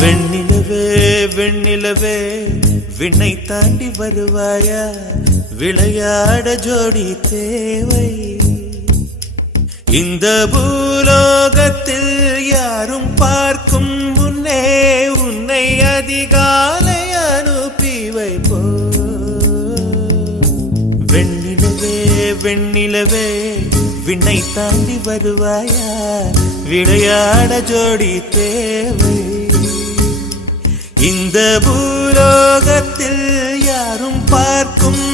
வெண்ணிலவே வெண்ணிலவே விண்ணை தாண்டி வருவாயா, விளையாட ஜோடி தேவை. இந்த பூலோகத்தில் யாரும் பார்க்கும் முன்னே உன்னை அதிகாலை அனுப்பி வைப்போ. வெண்ணிலவே வெண்ணிலவே விண்ணை தாண்டி வருவாயா, விளையாட ஜோடி தேவை. இந்த பூலோகத்தில் யாரும் பார்க்கும்